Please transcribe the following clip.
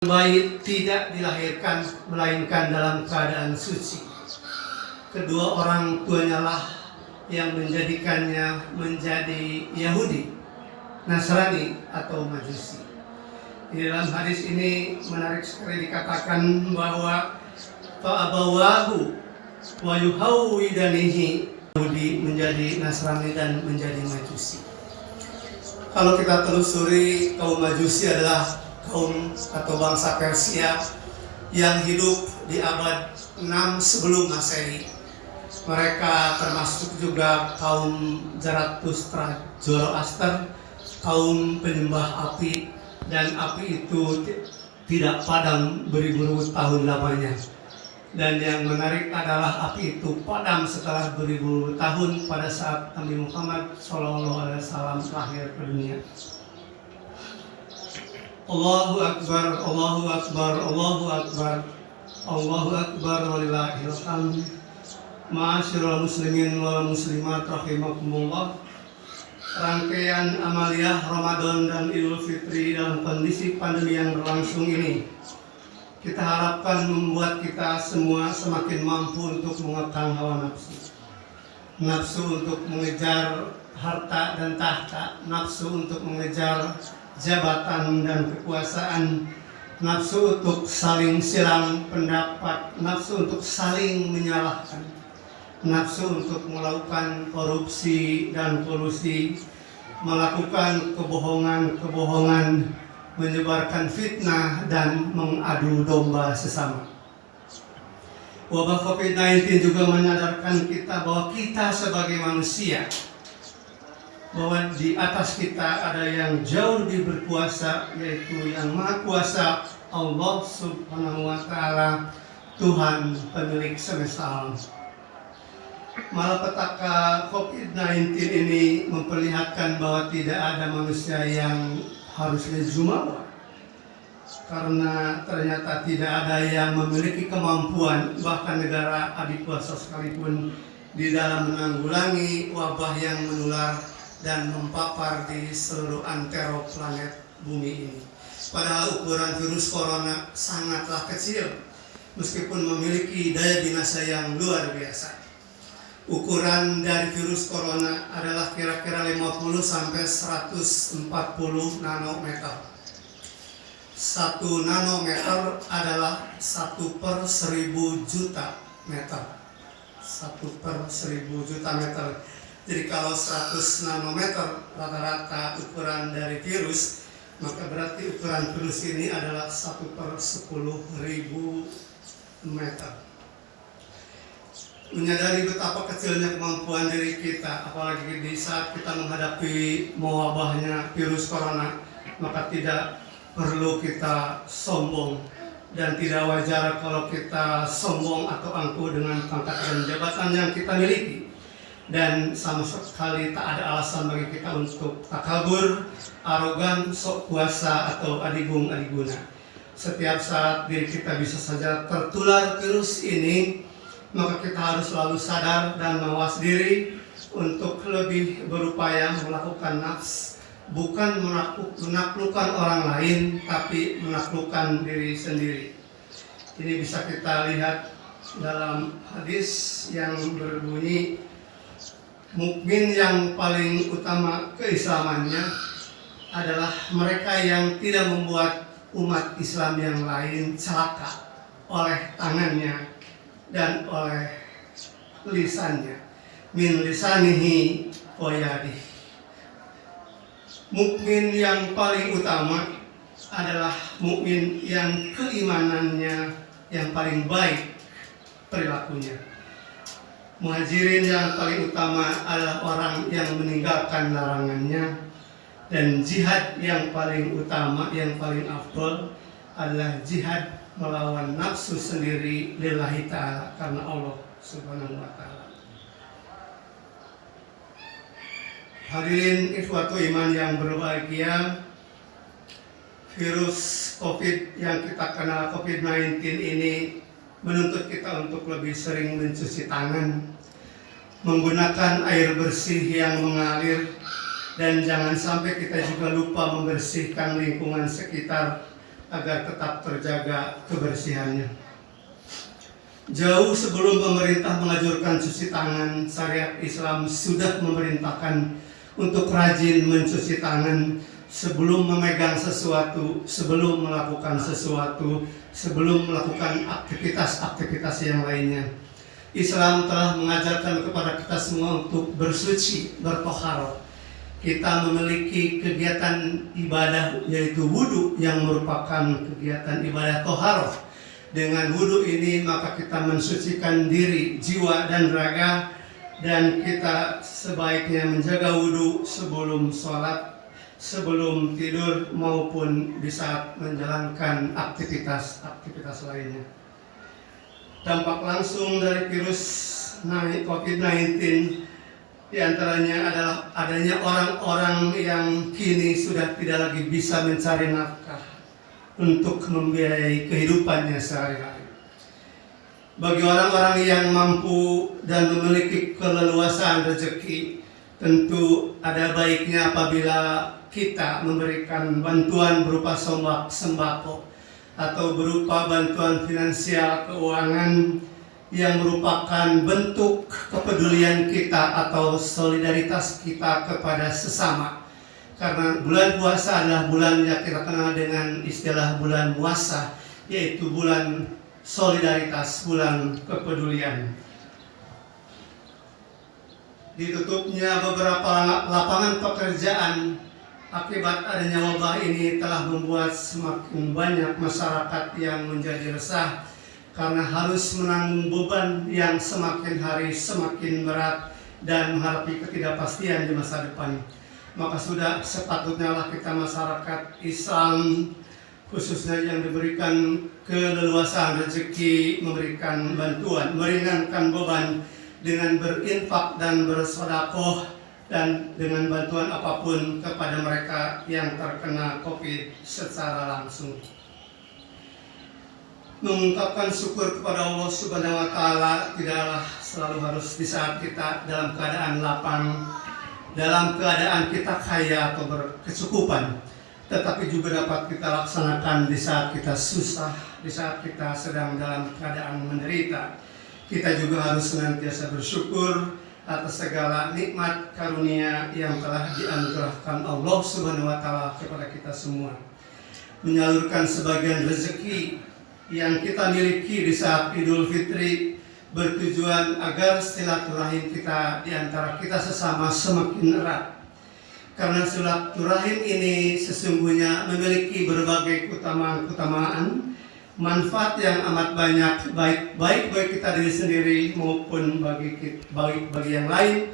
bayi tidak dilahirkan melainkan dalam keadaan suci. Kedua orang tuanya lah yang menjadikannya menjadi Yahudi, Nasrani atau Majusi. Di dalam hadis ini menarik sekali dikatakan bahwa fa'abawahu wa yuhawwidanihi, Yahudi menjadi Nasrani dan menjadi Majusi. Kalau kita telusuri, kaum Majusi adalah kaum atau bangsa Persia yang hidup di abad 6 sebelum Masehi. Mereka termasuk juga kaum Zarathustra, Zoroaster, kaum penyembah api, dan api itu tidak padam beribu-ribu tahun lamanya. Dan yang menarik adalah api itu padam setelah beribu-ribu tahun pada saat Nabi Muhammad SAW lahir ke dunia. Allahu Akbar, Allahu Akbar, Allahu Akbar, Allahu Akbar, walillahil hamd. Ma'asyiral muslimin wal muslimat rahimakumullah. Rangkaian amaliyah Ramadan dan Idul Fitri dalam kondisi pandemi yang berlangsung ini, kita harapkan membuat kita semua semakin mampu untuk mengekang hawa nafsu. Nafsu untuk mengejar harta dan tahta, nafsu untuk mengejar jabatan dan kekuasaan, nafsu untuk saling silang pendapat, nafsu untuk saling menyalahkan, nafsu untuk melakukan korupsi dan kolusi, melakukan kebohongan, menyebarkan fitnah dan mengadu domba sesama. Wabah COVID-19 juga menyadarkan kita bahwa kita sebagai manusia, bahwa di atas kita ada yang jauh lebih berkuasa, yaitu yang Maha Kuasa, Allah Subhanahu wa Ta'ala, Tuhan pemilik semesta alam. Malapetaka COVID-19 ini memperlihatkan bahwa tidak ada manusia yang harusnya jumawa, karena ternyata tidak ada yang memiliki kemampuan, bahkan negara adikuasa sekalipun, di dalam menanggulangi wabah yang menular dan mempapar di seluruh antero planet bumi ini. Padahal ukuran virus corona sangatlah kecil, meskipun memiliki daya binasa yang luar biasa. Ukuran dari virus corona adalah kira-kira 50 sampai 140 nanometer. 1 nanometer adalah 1/1000 juta meter. 1/1000 juta meter. Jadi kalau 100 nanometer rata-rata ukuran dari virus, maka berarti ukuran virus ini adalah 1/10.000 meter. Menyadari betapa kecilnya kemampuan diri kita, apalagi di saat kita menghadapi mewabahnya virus corona, maka tidak perlu kita sombong, dan tidak wajar kalau kita sombong atau angkuh dengan pangkat dan jabatan yang kita miliki. Dan sama sekali tak ada alasan bagi kita untuk takabur, arogan, sok kuasa atau adigung-adiguna. Setiap saat diri kita bisa saja tertular virus ini, maka kita harus selalu sadar dan mawas diri untuk lebih berupaya melakukan nafs, bukan menaklukkan orang lain, tapi menaklukkan diri sendiri. Ini bisa kita lihat dalam hadis yang berbunyi, mukmin yang paling utama keislamannya adalah mereka yang tidak membuat umat Islam yang lain celaka oleh tangannya dan oleh lisannya. Min lisanihi wa yadihi. Mukmin yang paling utama adalah mukmin yang keimanannya yang paling baik perilakunya. Muhajirin yang paling utama adalah orang yang meninggalkan larangannya, dan jihad yang paling utama, yang paling afdol adalah jihad melawan nafsu sendiri lillahi ta'ala, karena Allah Subhanahu wa Ta'ala. Hadirin ikhwatu iman yang berbahagia, virus COVID yang kita kenal COVID-19 ini menuntut kita untuk lebih sering mencuci tangan, menggunakan air bersih yang mengalir, dan jangan sampai kita juga lupa membersihkan lingkungan sekitar agar tetap terjaga kebersihannya. Jauh sebelum pemerintah menganjurkan cuci tangan, syariat Islam sudah memerintahkan untuk rajin mencuci tangan sebelum memegang sesuatu, sebelum melakukan sesuatu, sebelum melakukan aktivitas-aktivitas yang lainnya. Islam telah mengajarkan kepada kita semua untuk bersuci, bertoharoh. Kita memiliki kegiatan ibadah yaitu wudhu yang merupakan kegiatan ibadah toharoh. Dengan wudhu ini maka kita mensucikan diri, jiwa dan raga, dan kita sebaiknya menjaga wudhu sebelum sholat, sebelum tidur maupun di saat menjalankan aktivitas lainnya. Dampak langsung dari virus COVID-19 diantaranya adalah adanya orang-orang yang kini sudah tidak lagi bisa mencari nafkah untuk membiayai kehidupannya sehari-hari. Bagi orang-orang yang mampu dan memiliki keleluasaan rezeki, tentu ada baiknya apabila kita memberikan bantuan berupa sembako atau berupa bantuan finansial keuangan yang merupakan bentuk kepedulian kita atau solidaritas kita kepada sesama. Karena bulan puasa adalah bulan yang kita kenal dengan istilah bulan puasa, yaitu bulan solidaritas, bulan kepedulian. Ditutupnya beberapa lapangan pekerjaan akibat adanya wabah ini telah membuat semakin banyak masyarakat yang menjadi resah karena harus menanggung beban yang semakin hari semakin berat dan menghadapi ketidakpastian di masa depan. Maka sudah sepatutnya lah kita masyarakat Islam khususnya yang diberikan keleluasaan rezeki memberikan bantuan, meringankan beban dengan berinfak dan bersedekah dan dengan bantuan apapun kepada mereka yang terkena COVID secara langsung. Mengungkapkan syukur kepada Allah Subhanahu wa Ta'ala tidaklah selalu harus di saat kita dalam keadaan lapang, dalam keadaan kita kaya atau berkecukupan, tetapi juga dapat kita laksanakan di saat kita susah, di saat kita sedang dalam keadaan menderita. Kita juga harus senantiasa bersyukur atas segala nikmat karunia yang telah dianugerahkan Allah Subhanahu wa Ta'ala kepada kita semua. Menyalurkan sebagian rezeki yang kita miliki di saat Idul Fitri bertujuan agar silaturahim kita di antara kita sesama semakin erat. Karena silaturahim ini sesungguhnya memiliki berbagai keutamaan, manfaat yang amat banyak, baik bagi kita diri sendiri maupun bagi yang lain,